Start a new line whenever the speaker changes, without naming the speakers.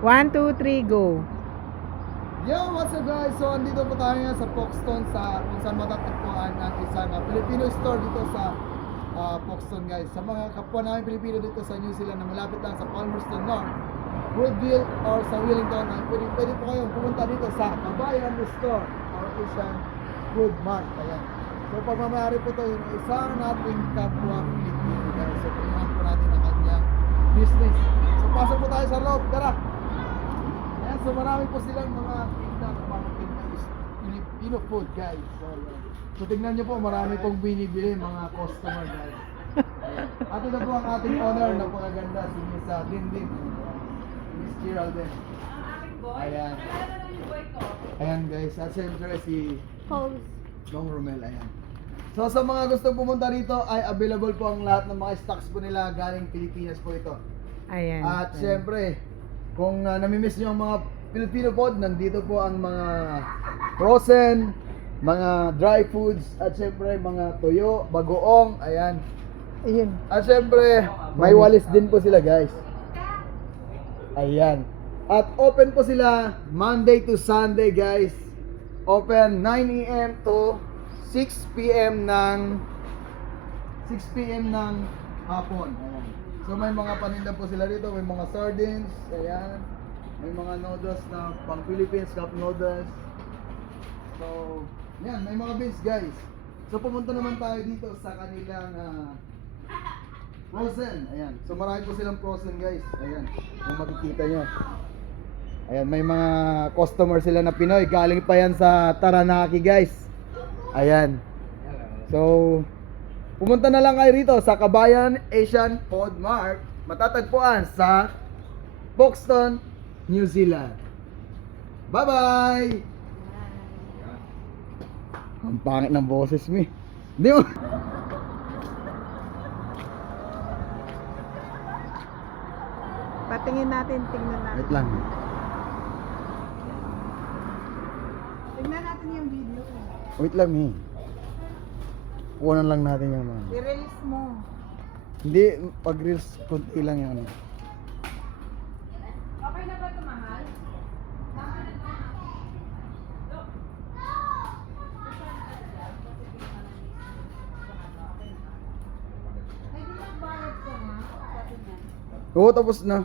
One, two, three, go.
Yo, what's up guys? So, andito po tayo ngayon sa Foxton sa kung saan matatagpuan ang isang uh, Filipino store dito sa uh, Foxton guys. Sa mga kapwa namin Pilipino dito sa New Zealand na malapit lang sa Palmerston North, Woodville or sa Wellington, ay pwede, pwede po kayong pumunta dito sa Kabayan Store or isang Food Mart. Ayan. So, pagmamayari po ito yung isang nating kapwa Pilipino guys. So, punuhan po natin ang kanyang business. So, pasok po tayo sa loob. Tara! Ayan, so marami po silang mga tinda ng mga Filipino, Filipino food guys. So, ayan. so tingnan nyo po, marami pong binibili mga customer guys. Ayan. At ito po ang ating owner, napakaganda, si Miss uh, Dindin. Miss Geraldine. Ayan. Ayan guys, at siyempre si Dong Romel, ayan. So sa mga gusto pumunta rito ay available po ang lahat ng mga stocks po nila galing Pilipinas po ito.
Ayan.
At syempre, kung uh, namimiss nyo ang mga Filipino food, nandito po ang mga frozen, mga dry foods, at syempre mga tuyo, bagoong, ayan.
Ayun.
At syempre, may walis din po sila guys. Ayan. At open po sila Monday to Sunday guys. Open 9 a.m. to 6 p.m. ng 6 p.m. ng hapon. Ayan. So may mga paninda po sila dito, may mga sardines, ayan. May mga noodles na pang Philippines cup noodles. So, yan, may mga beans guys. So pumunta naman tayo dito sa kanilang ah, frozen. Ayan. So marami po silang frozen guys. Ayan. Kung makikita nyo. Ayan, may mga customer sila na Pinoy. Galing pa yan sa Taranaki guys. Ayan. So, pumunta na lang kayo rito sa Kabayan Asian Food Mart. Matatagpuan sa Foxton, New Zealand. Bye-bye! Ang pangit ng boses mo eh. Hindi mo.
Patingin natin, tingnan natin.
Wait lang.
Tingnan natin yung video.
Wait lang eh. Kunan lang natin yung mga.
I-release mo.
Hindi, pag reels, kunti lang yung ano.
Okay na ba ito, mahal?
Oo, tapos na.